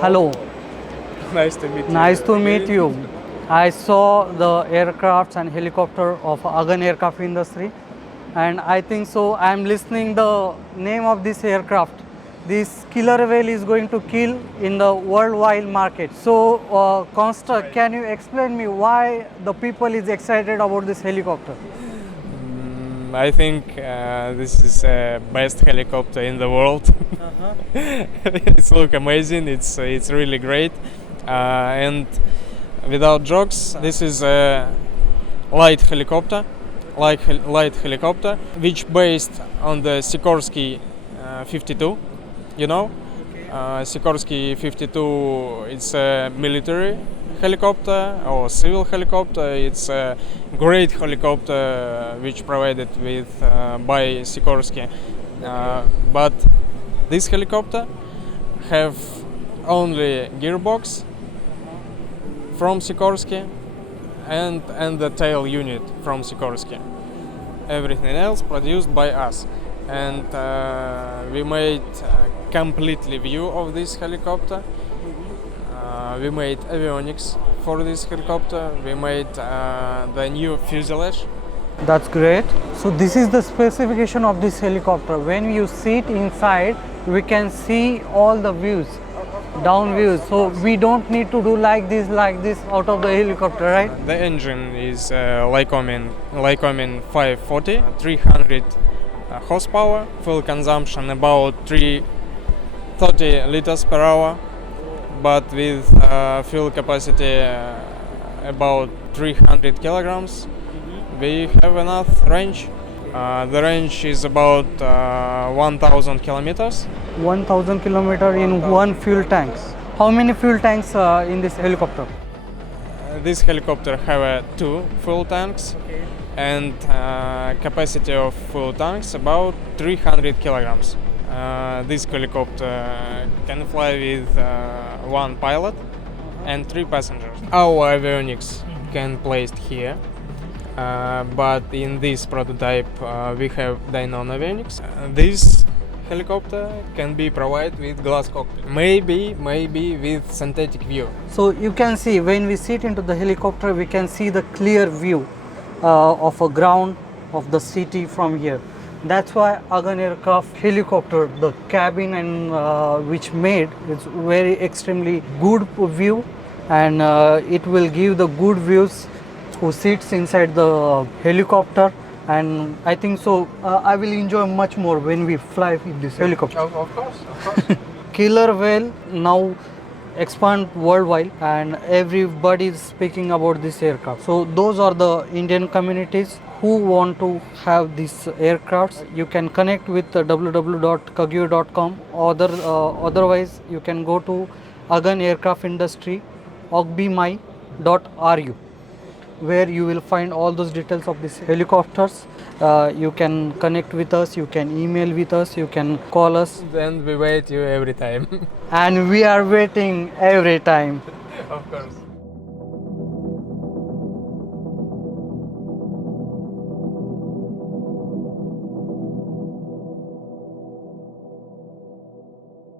Hello, Nice to meet you. nice to meet you. I saw the aircrafts and helicopter of Agan Aircraft Industry, and I think so. I'm listening the name of this aircraft. This killer whale is going to kill in the worldwide market. So, Consta, can you explain me why the people is excited about this helicopter? I think this is best helicopter in the world. It's look amazing. It's really great. And without jokes, this is a light helicopter, light helicopter, which based on the Sikorsky 52. You know, Sikorsky 52. It's a military helicopter or civil helicopter. It's a great helicopter which provided with by Sikorsky. But this helicopter have only gearbox from Sikorsky and the tail unit from Sikorsky. Everything else produced by us, and we made completely view of this helicopter. We made avionics for this helicopter. We made the new fuselage. That's great. So this is the specification of this helicopter. When you sit inside, we can see all the views, down views. So we don't need to do like this out of the helicopter, right? The engine is Lycoming 540, 300 horsepower, full consumption about 330 liters per hour, but with fuel capacity about 300 kilograms. We have enough range. The range is about 1,000 kilometers. 1000 kilometer in one fuel tanks. How many fuel tanks in this helicopter? This helicopter have two fuel tanks, and capacity of fuel tanks about 300 kilograms. This helicopter can fly with one pilot and three passengers. Our avionics can placed here. But in this prototype we have Dynon avionics. This helicopter can be provided with glass cockpit, maybe with synthetic view. So you can see when we sit into the helicopter, we can see the clear view of a ground of the city from here. That's why Agan Aircraft helicopter, the cabin and which made, it's very extremely good view, and it will give the good views who sits inside the helicopter. And I think so I will enjoy much more when we fly with this helicopter. Of course. Killer whale now expand worldwide, and everybody is speaking about this aircraft. So those are the Indian communities who want to have these aircrafts. You can connect with www.kagyo.com, otherwise you can go to Agan Aircraft Industry ogbmy.ru, where you will find all those details of these helicopters. You can connect with us, you can email with us, you can call us, Then we wait you every time. and we are waiting every time. Of course.